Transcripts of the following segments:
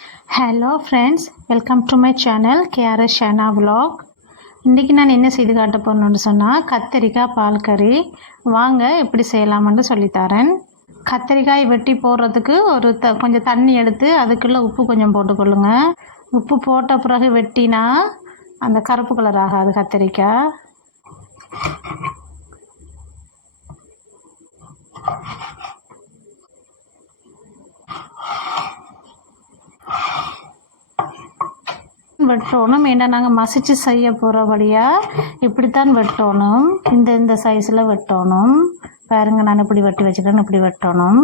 Hello friends, welcome to my channel KRS Shana vlog. இன்றைக்கி நான் என்ன செய்து காட்ட போகணுன்னு சொன்னால் கத்திரிக்காய் பால் கறி. வாங்க எப்படி செய்யலாமென்னு சொல்லித்தரேன். கத்திரிக்காய் வெட்டி போடுறதுக்கு கொஞ்சம் தண்ணி எடுத்து அதுக்குள்ளே உப்பு கொஞ்சம் போட்டுக்கொள்ளுங்க. உப்பு போட்ட பிறகு வெட்டினா அந்த கருப்பு கலர் ஆகாது கத்திரிக்காய். வெட்டணும். ஏன்னா நாங்கள் மசிச்சு செய்ய போகிறபடியாக இப்படித்தான் வெட்டணும். இந்த சைஸில் வெட்டணும். பாருங்க, நான் இப்படி வெட்டி வச்சுக்கிறேன். இப்படி வெட்டணும்.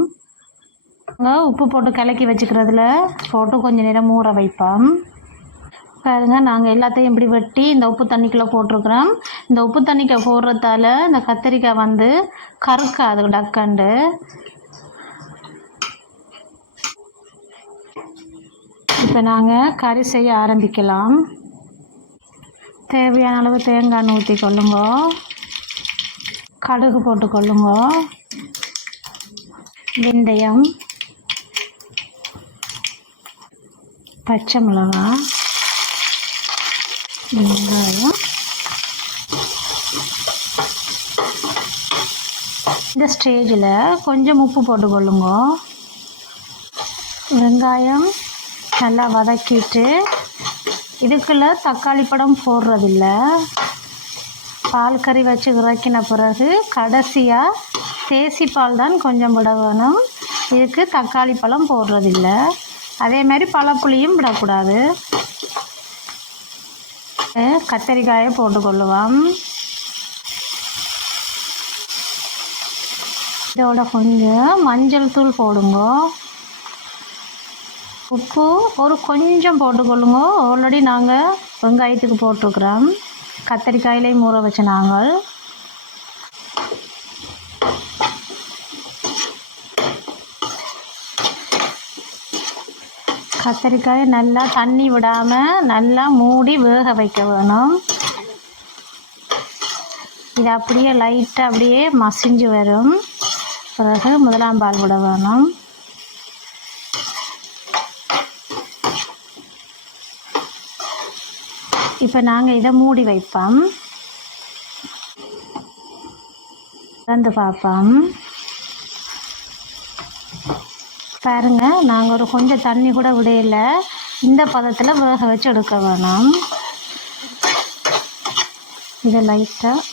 உப்பு போட்டு கலக்கி வச்சுக்கிறதுல போட்டு கொஞ்சம் நேரம் ஊற வைப்போம். பாருங்க, நாங்கள் எல்லாத்தையும் இப்படி வெட்டி இந்த உப்பு தண்ணிக்குள்ளே போட்டிருக்கிறோம். இந்த உப்பு தண்ணிக்கு போடுறதால இந்த கத்திரிக்காய் கருக்காது டக்கண்டு. இப்போ நாங்கள் கறி செய்ய ஆரம்பிக்கலாம். தேவையான அளவு தேங்காய் எண்ணெய் ஊற்றி கொள்ளுங்க. கடுகு போட்டுக்கொள்ளுங்க. வெந்தயம், பச்சை மிளகாய், வெங்காயம். இந்த ஸ்டேஜில் கொஞ்சம் உப்பு போட்டுக்கொள்ளுங்க. வெங்காயம் நல்லா வதக்கிட்டு இதுக்குள்ளே தக்காளி பழம் போடுறதில்ல. பால் கறி வச்சு இறக்கின பிறகு கடைசியாக தேசி பால் தான் கொஞ்சம் விட வேணும். இதுக்கு தக்காளி பழம் போடுறதில்ல. அதே மாதிரி பழப்புளியும் விடக்கூடாது. கத்திரிக்காயை போட்டுக்கொள்ளுவோம். இதோட கொஞ்சம் மஞ்சள் தூள் போடுங்க. உப்பு கொஞ்சம் போட்டுக்கொள்ளுங்க. ஆல்ரெடி நாங்கள் வெங்காயத்துக்கு போட்டிருக்கிறோம். கத்திரிக்காயிலையும் ஊற வச்ச நாங்கள். கத்திரிக்காயை நல்லா தண்ணி விடாமல் நல்லா மூடி வேக வைக்க வேணும். இது அப்படியே லைட்டாக அப்படியே மசிஞ்சு வரும். பிறகு முதலாம் பால் விட வேணும். இப்போ நாங்கள் இதை மூடி வைப்போம். திறந்து பார்ப்போம். பாருங்கள், நாங்கள் கொஞ்சம் தண்ணி கூட விடையில. இந்த பதத்தில் வேக வச்சு எடுக்க வேணும். இதை லைட்டாக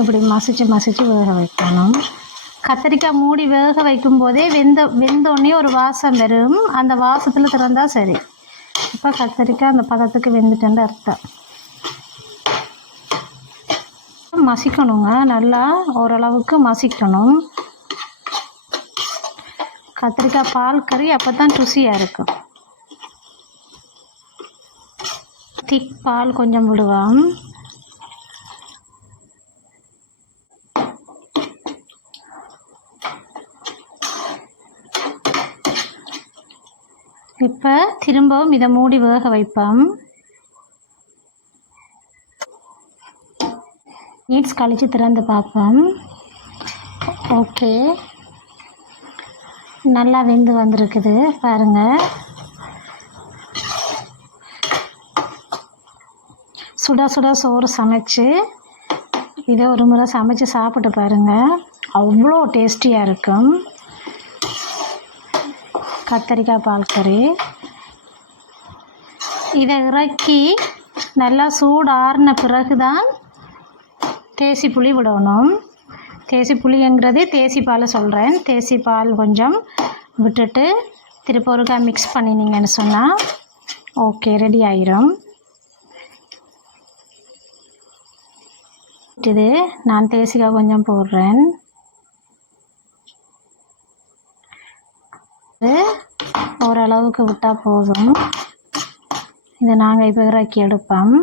இப்படி மசிச்சு வேக வைக்கணும். கத்திரிக்காய் மூடி வேக வைக்கும் போதே வெந்தோடனே ஒரு வாசம் வரும். அந்த வாசத்தில் திறந்தால் சரி. இப்போ கத்திரிக்காய் அந்த பதத்துக்கு வெந்துட்டேன்னு அர்த்தம். மசிக்கணுங்க, நல்லா ஓரளவுக்கு மசிக்கணும். கத்திரிக்காய் பால் கறி அப்போ தான் ருசியாக இருக்கும். திக் பால் கொஞ்சம் விடுவோம். இப்போ திரும்பவும் இதை மூடி வேக வைப்போம். மினிட்ஸ் கழித்து திறந்து பார்ப்போம். ஓகே, நல்லா வெந்து வந்திருக்குது பாருங்கள். சுட சுட சோறு சமைச்சு இதை ஒரு முறை சமைச்சு சாப்பிட்டு பாருங்கள். அவ்வளோ டேஸ்டியாக இருக்கும் கத்திரிக்காய் பால் கறி. இதை இறக்கி நல்லா சூடு ஆறின பிறகு தான் தேசி புளி விடணும். தேசி புளிங்கிறது தேசி பால் சொல்கிறேன். தேசி பால் கொஞ்சம் விட்டுட்டு திருப்ப ஒருக்கா மிக்ஸ் பண்ணினீங்கன்னு சொன்னால் ஓகே, ரெடி ஆயிரும். இது நான் தேசிக்காய் கொஞ்சம் போடுறேன். ஓரளவுக்கு விட்டால் போதும். இதை நாங்கள் இப்போ இறக்கி எடுப்போம்.